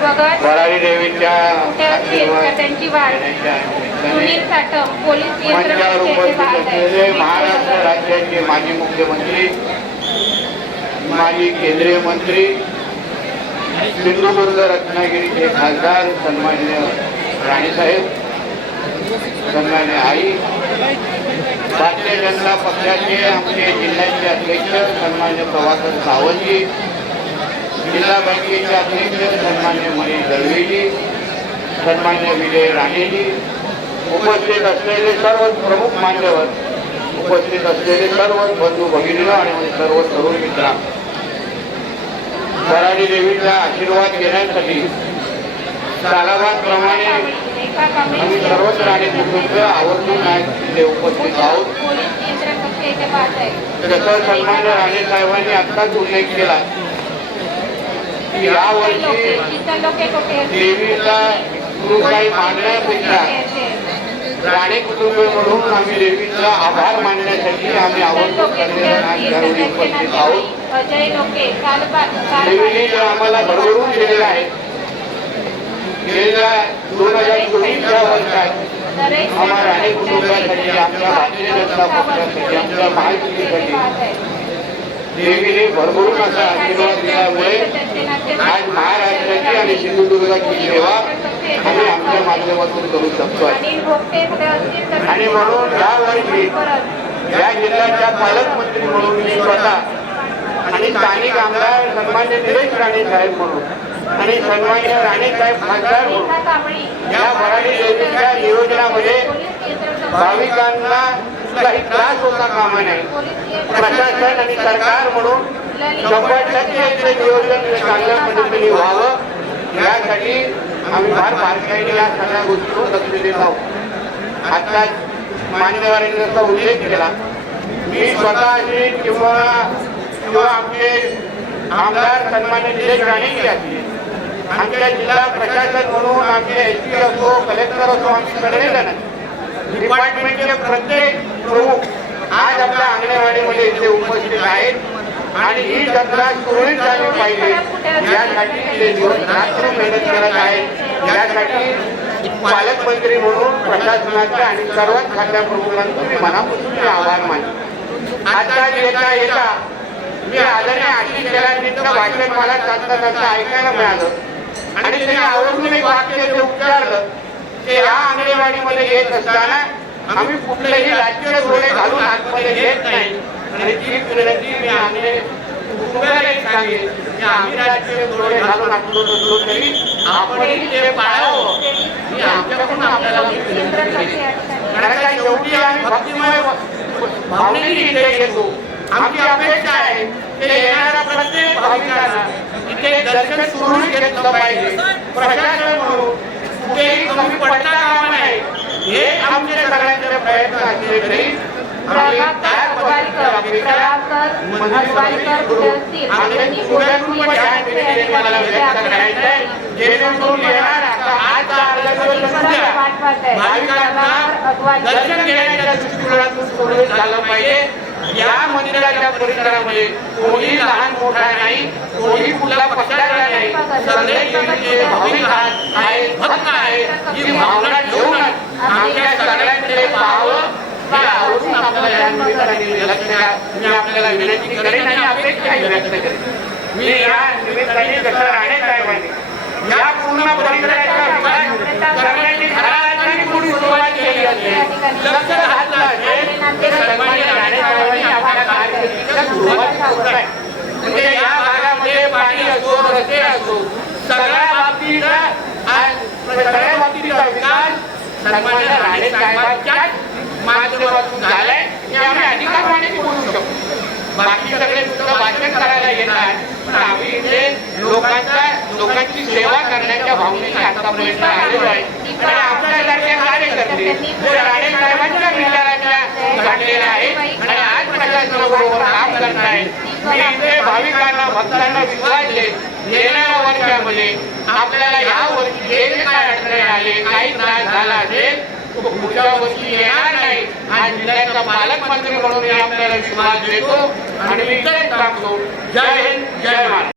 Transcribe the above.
देवीच्या त्यांची वाढ सुनील साठम पोलीस मंचावर उपस्थित असलेले वाहक महाराष्ट्र. राज्याचे माजी मुख्यमंत्री माजी केंद्रीय मंत्री सिंधुदुर्ग रत्नागिरीचे खासदार सन्मान्य राणेसाहेब सन्मान्य आई भारतीय जनता पक्षाचे आमचे जिल्ह्याचे अध्यक्ष सन्मान्य प्रभाकर सावंतजी जिल्हा बँकेचे अध्यक्ष सन्मान्य मनीष दळवीजी सन्मान्य विजय राणेजी उपस्थित असलेले सर्व प्रमुख मान्यवर उपस्थित असलेले सर्व बंधू भगिनी आणि सर्व तरुण मित्रा भराडी देवीचा आशीर्वाद घेण्यासाठी कामी आम्ही सर्वच राणे कुटुंब आवर्जून इथे उपस्थित आहोत. जसं सन्मान्य राणे साहेबांनी आत्ताच उल्लेख केला. यावर्षी शीतल काही राणे कुटुंब म्हणून आम्ही देवीचा आभार मानण्यासाठी आम्ही आवर्जून तर उपस्थित आहोत. देवीने जे आम्हाला भरभरून दिलेलं आहे गेल्या दोन हजार चोवीसच्या वर्षात आम्हा राणे कुटुंबासाठी आमच्या भारतीय जनता पक्षासाठी आमच्या महायुतीसाठी देवीने भरभरून असा आशीर्वाद दिल्यामुळे आज महाराष्ट्राची आणि सिंधुदुर्गाची सेवा आम्ही आमच्या माध्यमातून करू शकतो. आणि म्हणून यावर्षी परत या जिल्ह्याच्या पालकमंत्री म्हणून मी स्वतः आणि स्थानिक आमदार सन्मान्य निलेश राणे साहेब म्हणून आणि सन्मान्य राणे साहेब खासदार म्हणून या मराठी देवीच्या नियोजनामध्ये भाविकांना काही त्रास होता कामा नये. प्रशासन आणि सरकार म्हणून शंभर टक्के याचे नियोजन चांगल्या पद्धतीने व्हावं. यासाठी आम्ही फार बारकाईने या सगळ्या गोष्टीवर लक्ष देत आहोत. आत्ताच मान्यवरांनी जसा उल्लेख केला. मी स्वतः असेल किंवा किंवा आमचे आमदार सन्मान्य निलेश राणेजी असतील आमच्या जिल्हा प्रशासन म्हणून आमचे एस पी असो कलेक्टर असो आमचे सगळेजण डिपार्टमेंटचे प्रत्येक प्रमुख आज आपल्या अंगणवाडीमध्ये इथे उपस्थित आहेत. आणि ही जत्रा सुरळीत झाली पाहिजे. यासाठी ते दिवस रात्र मेहनत करत आहेत. यासाठी पालकमंत्री म्हणून प्रशासनाचे आणि सर्वच खात्या प्रमुखांचे मी मनापासून आभार मानले आता येता येता मी आदरणीय आशिष केल्यानिमित्त भाषण मला चालता चालता ऐकायला मिळालं. आणि त्यांनी आवडून एक वाक्य ते उच्चारलं ते या अंगणवाडीमध्ये येत असताना आम्ही कुठलेही राज्य डोळे घालून आतमध्ये येत नाही. आणि ती विनंती मी आम्ही की आम्ही राज्य डोळे घालून तरी आपणही ते पाळावं. ही आमच्याकडून आपल्याला विनंती कारण का आम्ही भक्तिमय इथे येतो. आमची अपेक्षा आहे ते येणाऱ्या प्रत्येक भाविकांना इथे दर्शन सुरू घेतलं पाहिजे. प्रशासन कमी पडता कामा नये. हे आमचे सगळ्यांचे प्रयत्न असले तरी जेणेकरून येणारा आजचा अर्धा दर्शन घेण्याच्या दृष्टिकोनातून झालं पाहिजे. या मंदिराच्या परिसरामध्ये कोणी लहान मोठा नाही कोणी कुठला पसरला नाही. सगळे भाविक आहेत भक्त आहेत. ही भावना ठेवूनच आमच्या सगळ्यांकडे पाहावं आवडून आपल्याला या निमित्ताने लक्ष मी आपल्याला विनंती करेन आणि अपेक्षाही व्यक्त करेन. मी या निमित्ताने कसं राणे काय माहिती पूर्ण परिसराचा विकास करण्याची घरादारांनी पूर्ण सुरुवात केली असेल लक्ष घातलं असेल तर सन्मान्य राणे साहेबांनी आपल्या कारकिर्दीच्या सुरुवात होत आहे म्हणजे या भागामध्ये पाणी असो रस्ते असो सगळ्या बाबतीत सगळ्या बाबतीचा विकास सन्मान्य राणे साहेबांच्याच माध्यमातून झालाय. हे आम्ही अधिकारपणे बोलू शकतो. बाकी सगळे सुद्धा भाषण करायला येणार पण आम्ही इथे लोकांचा लोकांची सेवा करण्याच्या भावनेने आतापर्यंत आलेलो आहे. आणि आमच्यासारखे कार्यकर्ते राणे साहेबांच्या विचारांच्या घडलेल्या आहेत आणि आज काम करत आहेत मी भाविकांना भक्तांना विश्वास देत येणाऱ्या वर्षामध्ये आपल्याला या वर्षी जे काय अडचणी आले काही त्रास झाला असेल पुढच्या वर्षी येणार नाही हा जिल्ह्याचा पालकमंत्री म्हणून मी आपल्याला विश्वास देतो आणि मी इथेच थांबतो. जय हिंद जय महाराष्ट्र